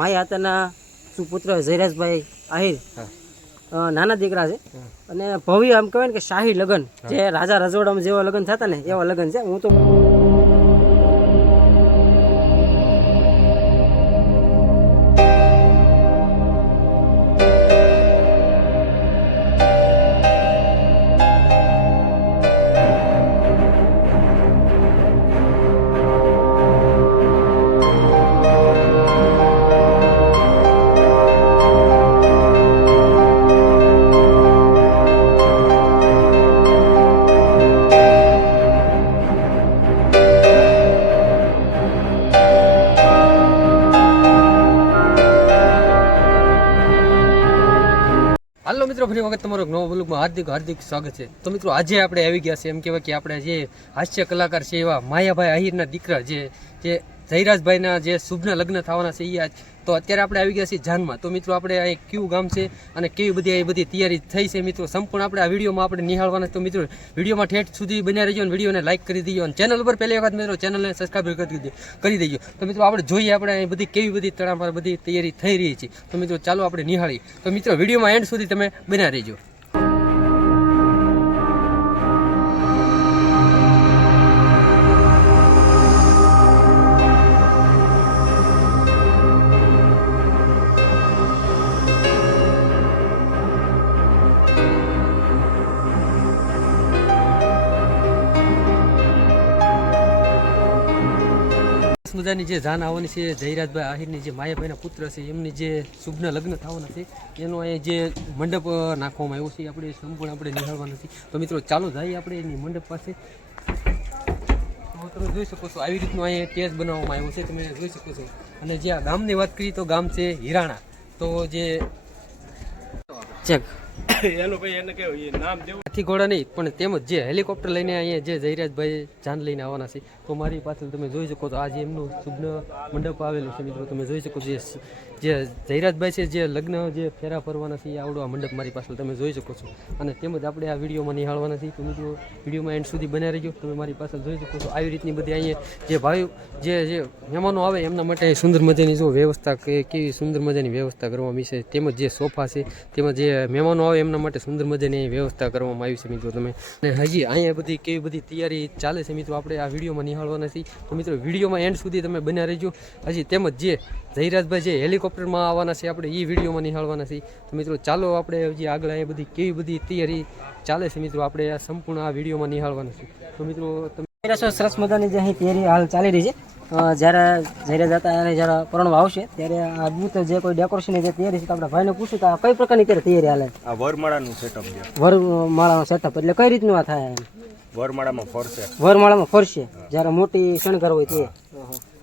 માયા હતાના સુપુત્ર જયરાજભાઈ આહિર નાના દીકરા છે. અને ભવ્ય આમ કહેવાય ને કે શાહી લગ્ન. જે રાજા રજવાડામાં જેવા લગ્ન થતા ને એવા લગ્ન છે. હું તો મિત્રો, ફરી વખત તમારો નવો બ્લોગમાં હાર્દિક હાર્દિક સ્વાગત છે. તો મિત્રો, આજે આપણે આવી ગયા છે એમ કહેવાય કે આપણે જે હાસ્ય કલાકાર છે એવા માયાભાઈ આહિરના દીકરા, જે જે જયરાજભાઈના જે શુભના લગ્ન થવાના છે એ આજ તો અત્યારે આપણે આવી ગયા છીએ જાનમાં. તો મિત્રો, આપણે અહીં કયું ગામ છે અને કેવી બધી અહીં બધી તૈયારી થઈ છે મિત્રો. સંપૂર્ણ આપણે આ વિડીયોમાં આપણે નિહાળવાના તો મિત્રો, વિડીયોમાં ઠેઠ સુધી બન્યા રહેજો અને વિડીયોને લાઈક કરી દેજો અને ચેનલ ઉપર પહેલી વખત મિત્રો, ચેનલને સબસ્ક્રાઈબ કરી દેજો કરી દેજો. તો મિત્રો, આપણે જોઈએ આપણે અહીં બધી કેવી બધી તડામાર બધી તૈયારી થઈ રહી છે. તો મિત્રો, ચાલો આપણે નિહાળી તો મિત્રો, વિડીયોમાં એન્ડ સુધી તમે બન્યા રહેજો. મજાની જે જાન આવવાની છે, જયરાજભાઈ આહિરની જે માયાભાઈના પુત્ર છે, એમની જે શુભ્ન લગ્ન થવાના છે, એનો એ જે મંડપ નાખવામાં આવ્યો છે આપણે સંપૂર્ણ આપણે નિહાળવાના છે તો મિત્રો, ચાલો જઈએ આપણે એની મંડપ પાસે. તમે જોઈ શકો છો, આવી રીતનું અહીંયા ટેસ બનાવવામાં આવ્યો છે, તમે જોઈ શકો છો. અને જે આ ગામની વાત કરીએ તો ગામ છે હિરાણા. તો જે ચેક. હાથી ઘોડા નહીં, પણ તેમજ જે હેલિકોપ્ટર લઈને અહીંયા જે જયરાજભાઈ જાન લઈને આવવાના છે, તો મારી પાછળ તમે જોઈ શકો છો આજે એમનું શુભ્ન મંડપ આવેલું છે મિત્રો, તમે જોઈ શકો જે જે જયરાજભાઈ છે, જે લગ્ન જે ફેરા ફરવાના છે એ આવડો આ મંડપ મારી પાછળ તમે જોઈ શકો છો. અને તેમજ આપણે આ વિડીયોમાં નિહાળવાના છીએ, તો મિત્રો, વિડીયોમાં એન્ડ સુધી બન્યા રહીજો, તમે મારી પાછળ જોઈ શકો છો, આવી રીતની બધી અહીંયા જે ભાઈ, જે જે મહેમાનો આવે, એમના માટે સુંદર મજાની જો વ્યવસ્થા કેવી સુંદર મજાની વ્યવસ્થા કરવામાં છે, તેમજ જે સોફા છે, તેમજ જે મહેમાનો આવે એમના માટે સુંદર મજાની વ્યવસ્થા કરવામાં આવી છે મિત્રો તમે. અને હજી અહીંયા બધી કેવી બધી તૈયારી ચાલે છે મિત્રો આપણે આ વિડીયોમાં નિહાળવાના છીએ. તો મિત્રો વિડીયોમાં એન્ડ સુધી તમે બન્યા રહેજો. હજી તેમજ જે જયરાજભાઈ જે હેલિકોપ્ટરમાં આવવાના છે આપણે એ વિડીયોમાં નિહાળવાના છીએ. તો મિત્રો ચાલો આપણે હજી આગળ અહીંયા બધી કેવી બધી તૈયારી ચાલે છે મિત્રો આપણે આ સંપૂર્ણ આ વિડીયોમાં નિહાળવાના છે તો મિત્રો તમે તેરસો સરસ મજાની જે અહીં પહેરી હાલ ચાલી રહી છે. જ્યારે જઈને જતા અને જ્યારે પરણવા આવશે ત્યારે આ બૂથ જે કોઈ ડેકોરેશનની જે તૈયારી છે તો આપણે ભાઈને પૂછ્યું કે આ કઈ પ્રકારની ત્યારે તૈયારી હાલે? આ વરમાળાનું સેટઅપ છે. વરમાળાનું સેટઅપ એટલે કઈ રીતનું આ થાય વરમાળામાં ફરશે. વરમાળામાં ફરશે જ્યારે મોટી શણગાર હોય તે.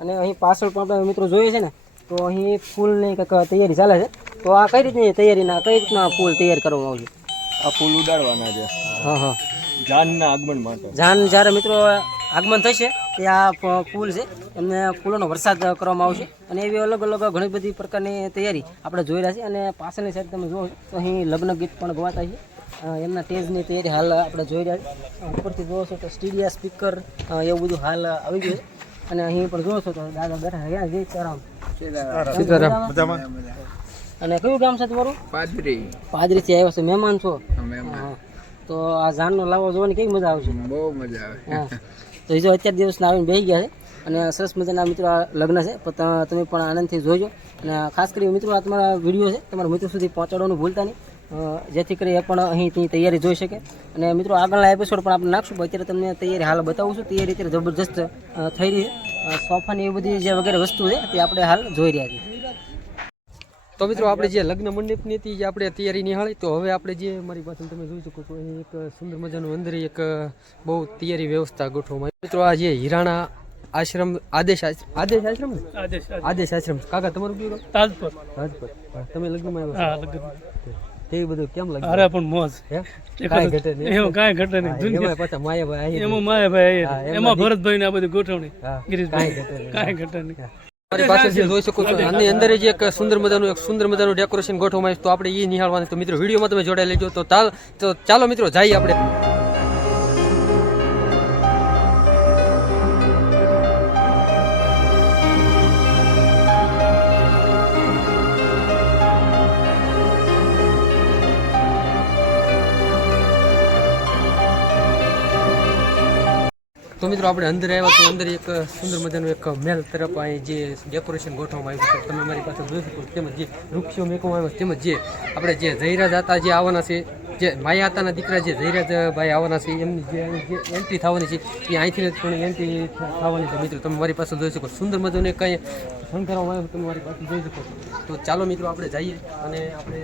અને અહીં પાછળ પણ આપણે મિત્રો જોઈએ છે ને તો અહીં ફૂલની કંઈક તૈયારી ચાલે છે. તો આ કઈ રીતની તૈયારીના કઈ રીતના ફૂલ તૈયાર કરવામાં આવશે? આ ફૂલ ઉડાડવાના છે. હા હા. જાનના આગમન માટે. જાન જ્યારે મિત્રો આગમન થશે તે આ ફૂલ છે. એમને ફૂલોનો વરસાદ કરવામાં આવશે. અને એવી અલગ અલગ ઘણી બધી પ્રકારની તૈયારી આપણે જોઈ રહ્યા છીએ. અને પાછળની સાઈડ તમે જુઓ તો અહીં લગ્ન ગીત પણ ગવાતા છે. એમના સ્ટેજની તૈયારી હાલ આપણે જોઈ રહ્યા છીએ. ઉપરથી જુઓ છો તો સ્ટીડિયા સ્પીકર એવું બધું હાલ આવી ગયું છે. અને અહીં પણ જુઓ છો તો દાદા બેઠા રહ્યા જય સીતારામ. અને કયું ગામ છે તમારું? પાદરી. પાદરીથી આવ્યો છે. મહેમાન છો? હા. તો આ જાનનો લાવો જોવાની કેવી મજા આવશે બહુ મજા આવે. હા. તો એ જો અત્યાર દિવસના આવીને બેસી ગયા છે. અને સરસ મજાના મિત્રો આ લગ્ન છે. પણ તમે પણ આનંદથી જોજો. અને ખાસ કરી મિત્રો આ તમારા વીડિયો છે તમારા મિત્રો સુધી પહોંચાડવાનું ભૂલતા નહીં. જેથી કરી એ પણ ત્યાં તૈયારી જોઈ શકે. અને મિત્રો આગળના એપિસોડ પણ આપણે નાખશું અત્યારે તમને તૈયારી હાલ બતાવું છું. તૈયારી અત્યારે જબરજસ્ત થઈ રહી છે. સોફાની એવી બધી જે વગેરે વસ્તુ છે તે આપણે હાલ જોઈ રહ્યા છીએ. તો મિત્રો આપણે જે લગ્ન મંડપની હતી જે આપણે તૈયારી નિહાળી તો હવે આપણે જે મારી પાસે તમે જોઈ શકો છો અહીં એક સુંદર મજાનું અંદર એક બહુ તૈયારી વ્યવસ્થા ગોઠવવામાં. મિત્રો આ જે હિરાણા આશ્રમ આદેશ આદેશ આશ્રમ ને? આદેશ આશ્રમ. કાકા તમારું કયું તાજપર. તાજપર. તમે લગ્નમાં આવ્યા લગન બધું કેમ લાગ્યું? અરે પણ મોજ. કાંઈ ઘટે નહીં. એમાં કાંઈ ઘટે નહીં. દુનિયા પાછા માયાભાઈ એમાં માયાભાઈ એમાં એમાં ભરતભાઈ ને આ બધી ગોઠવણી. હા, કાંઈ ઘટે નહીં. કાંઈ ઘટે નહીં. મારી પાસે જે જોઈ શકો છો આની અંદર જ એક સુંદર મજાનું એક સુંદર મજાનું ડેકોરેશન ગોઠવવામાં આવ્યું તો આપણે એ નિહાળવાનું તો મિત્રો વિડીયોમાં તમે જોડાઈ લેજો. તો ચાલ તો ચાલો મિત્રો જઈએ આપણે. મિત્રો આપણે અંદર આવ્યા તો અંદર એક સુંદર મજાનું એક મેલ તરફ અહીં જે ડેકોરેશન ગોઠવવામાં આવ્યું છે. તમે મારી પાસે જોઈ શકો તેમજ જે વૃક્ષો મેકવામાં આવ્યા તેમજ જે આપણે જે જયરાજ હતા જે આવવાના છે, જે માયા હતાના દીકરા જે જયરાજ ભાઈ આવવાના છે, એમની જે એન્ટ્રી થવાની છે, એ અહીંથી થોડી એન્ટ્રી થવાની છે. મિત્રો, તમે મારી પાસે જોઈ શકો સુંદર મજાનું કંઈ શણગારવામાં હોય તમે મારી પાસે જોઈ શકો તો ચાલો મિત્રો, આપણે જઈએ અને આપણે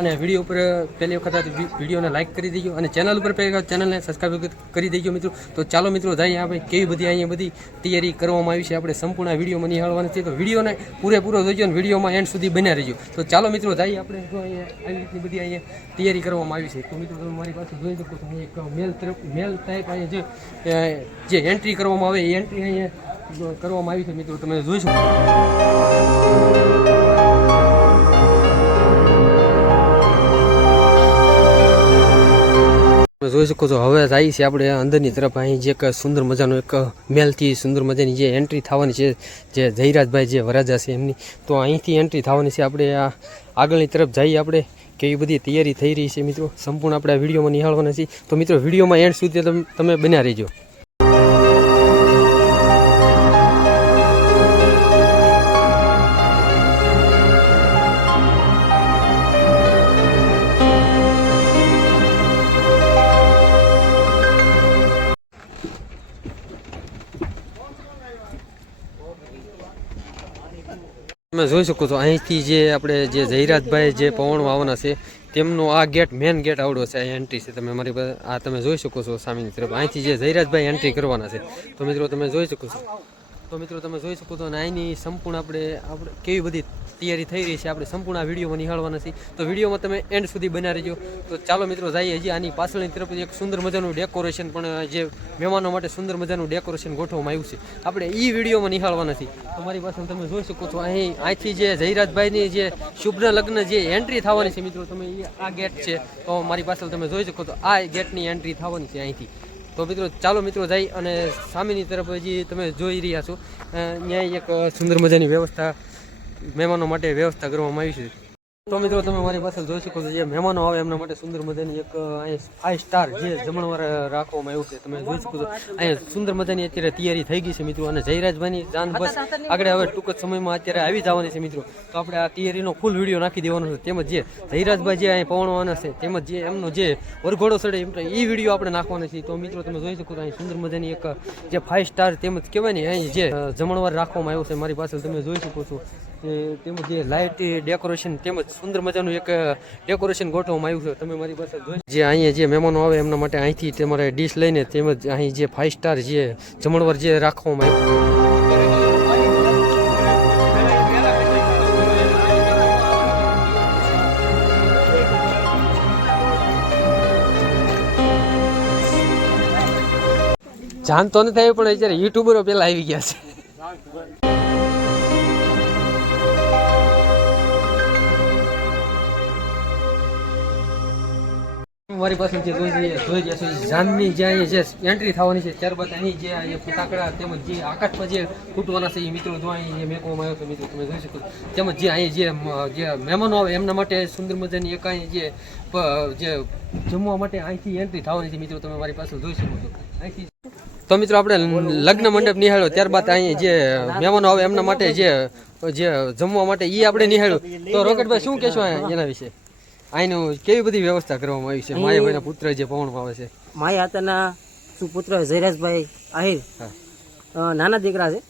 અને વીડિયો ઉપર પહેલી વખત વિડીયોને લાઇક કરી દઈએ અને ચેનલ ઉપર પહેલી વખત ચેનલને સબસ્ક્રાઈબ કરી દઈએ મિત્રો. તો ચાલો મિત્રો, જઈએ આપણે. કેવી બધી અહીંયા બધી તૈયારી કરવામાં આવી છે, આપણે સંપૂર્ણ વિડીયોમાં નિહાળવાની છે તો વિડીયોને પૂરેપૂરો જોઈજો અને વિડીયોમાં એન્ડ સુધી બન્યા રહીજો. તો ચાલો મિત્રો, જઈએ આપણે. જો અહીંયા આવી રીતની બધી અહીંયા તૈયારી કરવામાં આવી છે. તો મિત્રો, તમે મારી પાસે જોઈ શકો છો, અહીંયા એક મેલ મેલ ટાઈપ અહીંયા જે જે એન્ટ્રી કરવામાં આવે, એ એન્ટ્રી અહીંયા કરવામાં આવી છે મિત્રો, તમે જોઈ શકો જોઈ શકો છો, હવે જાય છે આપણે અંદરની તરફ. અહીં જે એક સુંદર મજાનો એક મેલથી સુંદર મજાની જે એન્ટ્રી થવાની છે, જે જયરાજભાઈ જે વરાજા છે એમની. તો અહીંથી એન્ટ્રી થવાની છે આપણે, આ આગળની તરફ જઈએ આપણે કેવી બધી તૈયારી થઈ રહી છે મિત્રો. સંપૂર્ણ આપણે આ વિડીયોમાં નિહાળવાના છીએ. તો મિત્રો, વિડીયોમાં એન્ડ સુધી તમે બન્યા રહેજો. તમે જોઈ શકો છો, અહીંથી જે આપણે જે જયરાજભાઈ જે પવન વાવના છે, તેમનો આ ગેટ મેન ગેટ આવડો છે અહીં એન્ટ્રી છે. તમે મારી પાસે, આ તમે જોઈ શકો છો, સામેની તરફ. અહીંથી જે જયરાજભાઈ એન્ટ્રી કરવાના છે. તો મિત્રો, તમે જોઈ શકો છો. તો મિત્રો તમે જોઈ શકો છો નાઈની સંપૂર્ણ આપણે આપણે કેવી બધી તૈયારી થઈ રહી છે, આપણે સંપૂર્ણ આ વિડીયોમાં નિહાળવાના છે તો વિડીયોમાં તમે એન્ડ સુધી બના રહેજો. તો ચાલો મિત્રો જઈએ હજી આની પાછળની તરફ એક સુંદર મજાનું ડેકોરેશન પણ જે મહેમાનો માટે સુંદર મજાનું ડેકોરેશન ગોઠવવામાં આવ્યું છે. આપણે એ વિડીયોમાં નિહાળવાના છે તમારી પાસે તમે જોઈ શકો છો અહીં અહીંથી જે જયરાજભાઈની જે શુભ્ર લગ્ન જે એન્ટ્રી થવાની છે મિત્રો, તમે આ ગેટ છે. તો મારી પાસે તમે જોઈ શકો છો આ ગેટની એન્ટ્રી થવાની છે અહીંથી. તો મિત્રો, ચાલો મિત્રો જઈ અને સામેની તરફ હજી તમે જોઈ રહ્યા છો. ત્યાં એક સુંદર મજાની વ્યવસ્થા, મહેમાનો માટે વ્યવસ્થા કરવામાં આવી છે. તો મિત્રો, તમે મારી પાસે જોઈ શકો છો, જે મહેમાનો આવે એમના માટે સુંદર મજાની એક અહીંયા ફાઈવ સ્ટાર જે જમણવાર રાખવામાં આવ્યું છે. તમે જોઈ શકો છો, અહીંયા સુંદર મજાની અત્યારે તૈયારી થઈ ગઈ છે મિત્રો, અને જયરાજભાઈની જાન બસ આગળ હવે ટૂંક જ સમયમાં અત્યારે આવી જવાની છે મિત્રો. તો આપણે આ તૈયારીનો ફૂલ વીડિયો નાખી દેવાનો છે. તેમજ જે જયરાજભાઈ જે અહીં પવણવાના છે, તેમજ જે એમનો જે વરઘોડો સડે એમ એ વીડિયો આપણે નાખવાનો છે તો મિત્રો, તમે જોઈ શકો છો અહીં સુંદર મજાની એક, જે ફાઈવ સ્ટાર તેમજ કહેવાય ને અહીં જે જમણવાર રાખવામાં આવ્યો છે, મારી પાસે તમે જોઈ શકો છો. તેમજ જે લાઇટ ડેકોરેશન તેમજ સુંદર મજાનું એક ડેકોરેશન ગોઠવવામાં આવ્યું છે. તમે મારી પાસે જોઈ જે અહીંયા જે મહેમાનો આવે એમના માટે અહીંથી તમારે ડીશ લઈને તેમજ અહીં જે ફાઇવ સ્ટાર જે જમણવાર જે રાખવામાં આવ્યું. જાણતો નથી આવી પણ અત્યારે યુટ્યુબરો પેલા આવી ગયા છે. મારી પાસે જે જોઈ જઈએ જોઈ રહ્યા જાનની જે અહીંયા જે એન્ટ્રી થવાની છે, ત્યારબાદ અહીં જે અહીંયા ફટાકડા તેમજ જે આકાશમાં જે ફૂટવાના છે, એ મિત્રો જો અહીં જે મેકવામાં આવ્યો છે, મિત્રો, તમે જોઈ શકો તેમજ જે અહીં જે જે મહેમાનો આવે, એમના માટે સુંદર મજાની એક અહીં જે જે જમવા માટે અહીંથી એન્ટ્રી થવાની છે, મિત્રો, તમે મારી પાસે જોઈ શકો છો. અહીંથી તો મિત્રો, આપણે લગ્ન મંડપ નિહાળ્યો, ત્યારબાદ અહીં જે મહેમાનો આવે, એમના માટે જે જે જમવા માટે એ આપણે નિહાળ્યું. તો રોકેટભાઈ, શું કહેશો એના વિશે? અહીંનું કેવી બધી વ્યવસ્થા કરવામાં આવી છે? માયાભાઈના પુત્ર જે પવન ભાવે છે. માયા હતાના સુપુત્ર જયરાજભાઈ આહિર. નાના દીકરા છે.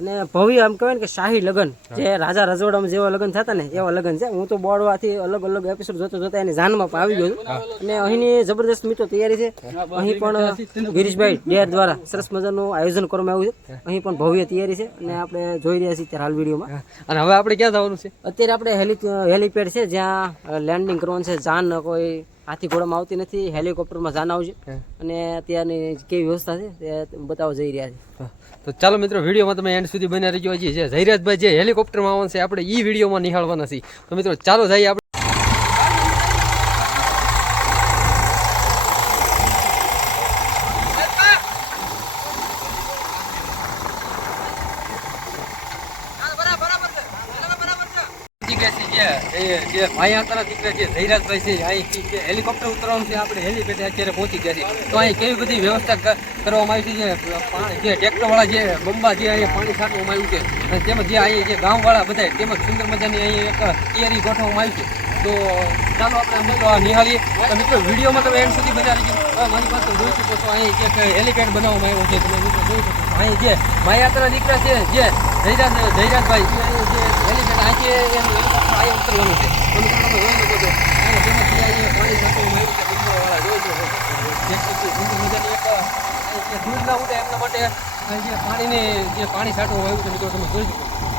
અને ભવ્ય આમ કહેવાય ને કે શાહી લગ્ન. જે રાજા રજવાડામાં જેવા લગ્ન થતા ને એવા લગ્ન છે. હું તો બોર્ડવાથી અલગ અલગ એપિસોડ જોતો જોતા એની જાનમાં આવી ગયો છું. અને અહીંની જબરદસ્ત મિત્રો તૈયારી છે. અહીં પણ ગિરીશભાઈ ડેર દ્વારા સરસ મજાનું આયોજન કરવામાં આવ્યું છે. અહીં પણ ભવ્ય તૈયારી છે અને આપણે જોઈ રહ્યા છીએ ત્યારે હાલ વિડીયોમાં. અને હવે આપણે ક્યાં જવાનું છે? અત્યારે આપણે હેલી હેલીપેડ છે જ્યાં લેન્ડિંગ કરવાનું છે. જાન કોઈ હાથી ઘોડામાં આવતી નથી. હેલિકોપ્ટરમાં જાન આવશે. અને ત્યાંની કેવી વ્યવસ્થા છે તે બતાવવા જઈ રહ્યા છે તો ચાલો મિત્રો વિડીયોમાં તમે એન્ડ સુધી બન્યા રહીજો. હજી જે જયરાજભાઈ જે હેલિકોપ્ટરમાં આવવાનું છે, આપણે એ વિડીયોમાં નિહાળવાના છીએ. તો મિત્રો, ચાલો જઈએ આપણે પહોંચી ગયા. જે જે દીકરા જે ધૈરાજભાઈ છે અહીં જે હેલિકોપ્ટર ઉતરવાનું છે, આપણે હેલિપેડે અત્યારે પહોંચી ગયા છે તો અહીં કેવી બધી વ્યવસ્થા કરવામાં આવી છે, જે પાણી, જે ટ્રેક્ટરવાળા, જે બંબા, જે અહીંયા પાણી છાંટવામાં આવ્યું છે તેમજ જે અહીં જે ગામવાળા બધા તેમજ સુંદર મજાની અહીં એક તૈયારી ગોઠવવામાં આવી છે. તો ચાલો આપણે મિત્રો નિહાળીએ મિત્રો, વિડીયોમાં તમે એન્ડ સુધી બના રહીજો. મારી પાસે જોઈ શકો છો, અહીં એક હેલિપેડ બનાવવામાં આવ્યો છે. તમે જોઈ શકો અહીં જે માયાત્રા દીકરા છે, જે જયરાજ, જયરાજભાઈ જે અહીં હેલિપેડ અહીંથી એનું હેલિકોપ્ટર અહીં ઉતરવાનું છે. તો તમે જોઈ શકો છો. અહીં જેમાં અહીં પાણી છાંટવામાં આવ્યું છે મિત્રોવાળા જોઈ શકો છો. મજાની એક દૂધ ના ઉડે એમના માટે અહીં જે પાણીની જે પાણી છાંટવામાં આવ્યું છે, મિત્રો, તમે જોઈ શકો છો.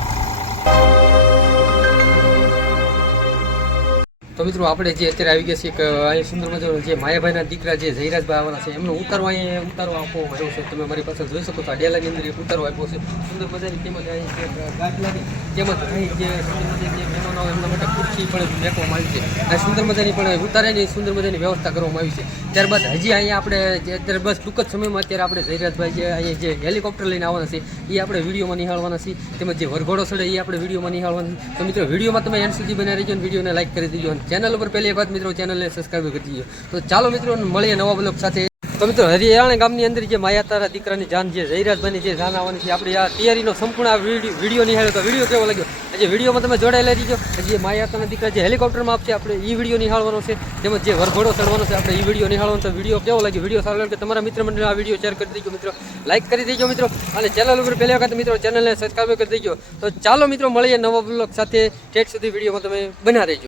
તો મિત્રો, આપણે જે અત્યારે આવી ગયા છીએ કે અહીં સુંદર મજાનો જે માયાભાઈના દીકરા જે જયરાજભાઈ આવવાના છે, એમનો ઉતારો અહીં ઉતારો આપવો આવ્યો છે. તમે મારી પાસે જોઈ શકો છો, આ ડેલાની અંદર એક ઉતારો આપ્યો છે. સુંદર મજાની તેમજ અહીં ગાંઠલાની તેમજ અહીં જે સુંદર મજાની જે મહેમાનો એમના માટે ખુરશી પણ મેકવામાં આવી છે. અને સુંદર મજાની પણ ઉતારાની સુંદર મજાની વ્યવસ્થા કરવામાં આવી છે. ત્યારબાદ હજી અહીંયા આપણે અત્યારે બસ ટૂંક જ સમયમાં અત્યારે આપણે જયરાજભાઈ જે અહીંયા જે હેલિકોપ્ટર લઈને આવવાના છે, એ આપણે વિડીયોમાં નિહાળવાના છીએ. તેમજ જે વરઘોડો સડે એ આપણે વિડીયોમાં નિહાળવાના છે તો મિત્રો, વિડીયોમાં તમે એન્ડ સુધી બનાવી રહેજો વિડીયોને લાઈક કરી દેજો ચેનલ ઉપર પહેલી વખત મિત્રો ચેનલને સબસ્ક્રાઈબ કરી દીધો તો ચાલો મિત્રો, મળીએ નવા બ્લોગ સાથે. તો મિત્રો, હરિયાણા ગામની અંદર જે માયાતારા દીકરાની જાન જે જયરાજભાઈની જે જાન આવવાની છે, આપણી આ તૈયારીનો સંપૂર્ણ આ વીડિયો નિહાળ્યો તો વીડિયો કેવો લાગ્યો? જે વિડીયોમાં તમે જોડાયેલા રહીજો જે માયાતાના દીકરા જે હેલિકોપ્ટરમાં આપશે, આપણે એ વીડિયો નિહાળવાનો છે. તેમજ જે વરઘોડો ચડવાનો છે, આપણે એ વીડિયો નિહાળવાનો તો વીડિયો કેવો લાગ્યો? વીડિયો સારો લાગે તો તમારા મિત્ર મંડળ આ વીડિયો શેર કરી દેજો મિત્રો. લાઇક કરી દેજો મિત્રો. અને ચેનલ ઉપર પહેલી વખત મિત્રો ચેનલને સબસ્ક્રાઈબ કરી દેજો. તો ચાલો મિત્રો, મળીએ નવા બ્લોગ સાથે. ઠેઠ સુધી વિડીયોમાં તમે બના રહેજો.